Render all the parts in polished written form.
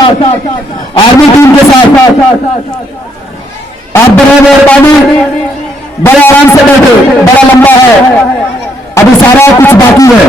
Army team کے ساتھ آپ بڑے مہربانی بڑے آرام سے بیٹھے، بڑا لمبا ہے، ابھی سارا کچھ باقی ہے،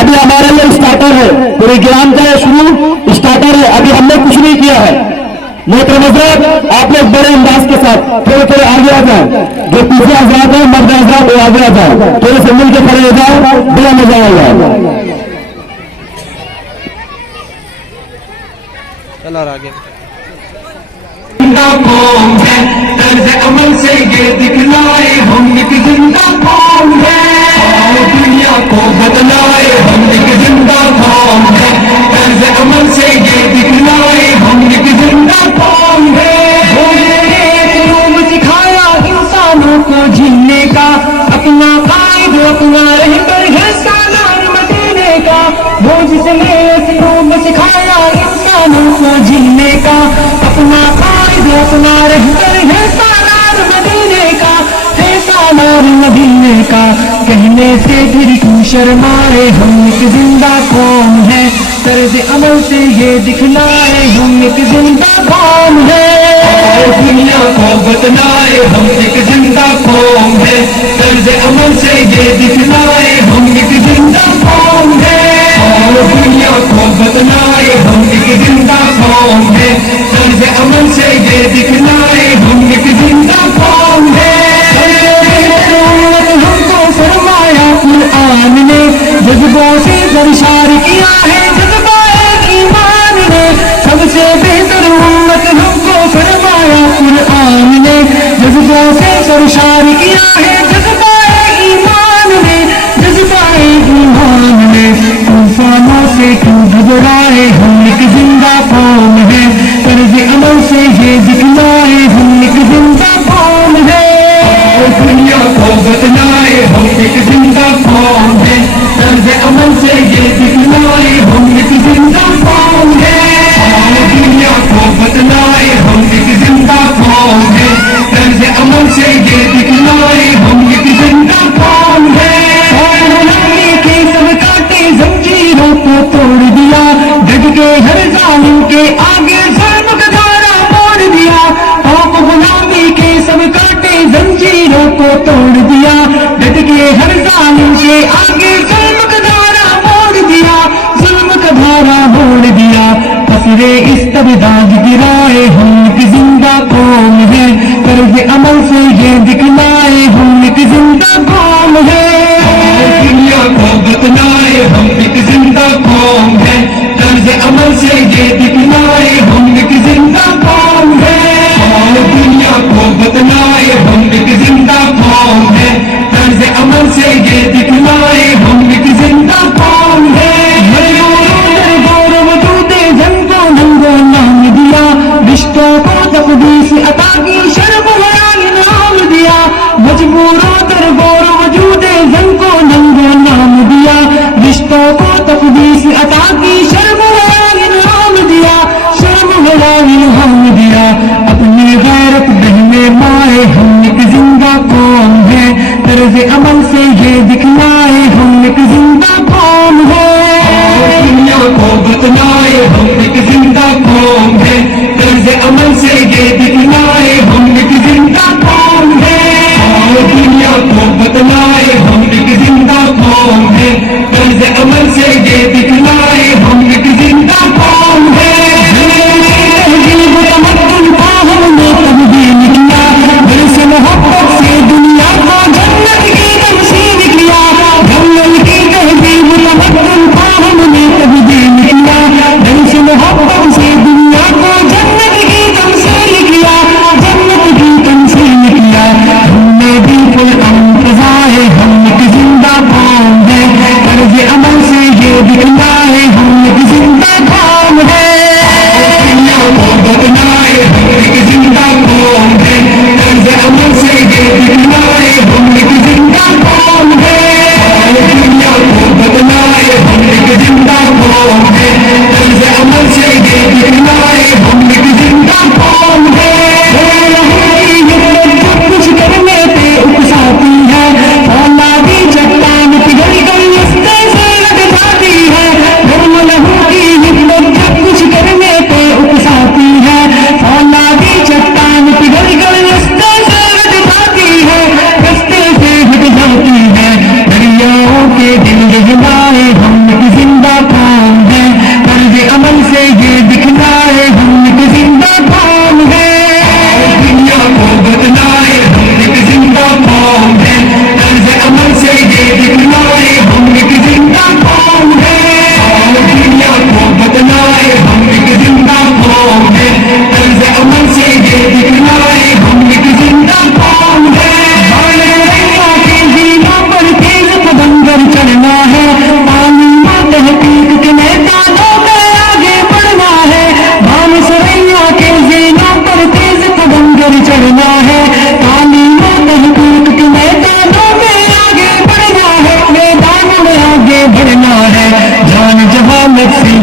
ابھی ہمارے لیے اسٹارٹر ہے، پروگرام کا شروع اسٹارٹر ہے، ابھی ہم نے کچھ نہیں کیا ہے۔ محترم حضرات آپ لوگ بڑے انداز کے ساتھ تھوڑے تھوڑے آگے آ جائیں، جو پیچھے حضرات ہیں مرد حضرات وہ آگے آ جائیں، تھوڑے سے مل کے کھڑے ہو جائیں، بڑا مزہ آئے گا۔ چل اور آگے قوم ہے، طرز عمل سے یہ دکھلائے ہم ایک زندہ قوم ہے، اور دنیا کو بدلائے ہم ایک زندہ قوم ہے، طرز عمل سے یہ دکھلائے ہم ایک زندہ قوم ہے۔ ایک روم سکھایا انسانوں کو جینے کا، اپنا قائد اپنا رہبر ہے سالار مدینے کا، وہ جس نے ایک روم سکھایا انسانوں کو جینے کا، اپنا قائد اپنا رہبر ہے سالار مدینے کا، ہے سالار مدینے کا، کہنے سے پھر کیوں شرمائے ہم ایک زندہ قوم ہے، طرز عمل سے یہ دکھلائے ہم ایک زندہ قوم ہے، اور دنیا کو بتلائے ہم ایک زندہ قوم ہے، طرز عمل سے یہ دکھلائے ہم ایک زندہ قوم ہے، اور دنیا کو بتلائے ہم ایک زندہ قوم ہے، طرز عمل سے یہ دکھلائے ہم ایک زندہ قوم ہے۔ ہم کو فرمایا قرآن نے، جذبوں سے سرشار کیا ہے جذبہ ایمان نے، سب سے بہتر امت ہم کو فرمایا قرآن نے، جذبوں سے سرشار کیا ہے جذبہ ایمان نے، جذبہ ایمان نے، طوفانوں سے کیوں گھبرائے ہم ایک زندہ قوم ہے، طرز عمل سے یہ دکھلائے ہم ایک زندہ قوم ہے، اور دنیا کو بتلائے ہم ایک زندہ قوم ہے، طرز عمل سے یہ دکھلائے ہم ایک زندہ قوم ہے، اور دنیا کو بتلائے ہم ایک زندہ قوم ہے، طرز عمل سے یہ دکھلائے ہم ایک زندہ قوم ہے۔ اور غلامی کے سب کاٹے زنجیروں کو توڑ دیا، ڈٹ کے ہر ظالم کے آگے ظلم کا دھارا موڑ دیا، اور غلامی کے سب کاٹے زنجیروں کو توڑ دیا، ڈٹ کے ہر ظالم کے آگے ظلم کا دھارا موڑ دیا، ظلم کا دھارا موڑ دیا، قصرے استبداد گرائے ہم ایک زندہ قوم ہے، طرز عمل سے یہ دکھلائے ہم ایک زندہ قوم ہے، اور دنیا کو بتلائے ہم ایک زندہ قوم ہے، طرز عمل سے یہ دکھلائے ہم ایک زندہ قوم ہے، اور دنیا کو بتلائے ہم ایک زندہ قوم ہے، طرز عمل سے یہ دکھلائے ہم ایک زندہ قوم ہے۔ نام دیا رشتوں کو تقدیس عطا کی، شرف بڑا انعام دیا، مجبوروں در غور وجود زن کو ننگو نام دیا، رشتوں کو تقدیس عطا کی، شرف بڑا انعام دیا، شرف بڑا انعام دیا، اپنی غیرت بہنے مائے ہم ایک زندہ قوم ہے، طرز عمل سے یہ دکھلائے ہم ایک زندہ قوم ہے، دنیا کو بتلائے ہم ایک زندہ قوم ہے، طرز عمل سے یہ دکھلائے ہم ایک زندہ قوم ہے، اور دنیا کو بتلائے ہم ایک زندہ قوم ہے، طرز عمل سے یہ دکھلائے ہم ایک زندہ قوم ہے۔ تہذیب تمدن کو ہم نے تبدیل کیا، دل سے محبت سے دنیا کو جنت کی تمثیل کیا، جنت کی تہذیب تمدن کو ہم نے تبدیل کیا، دل سے محبت سے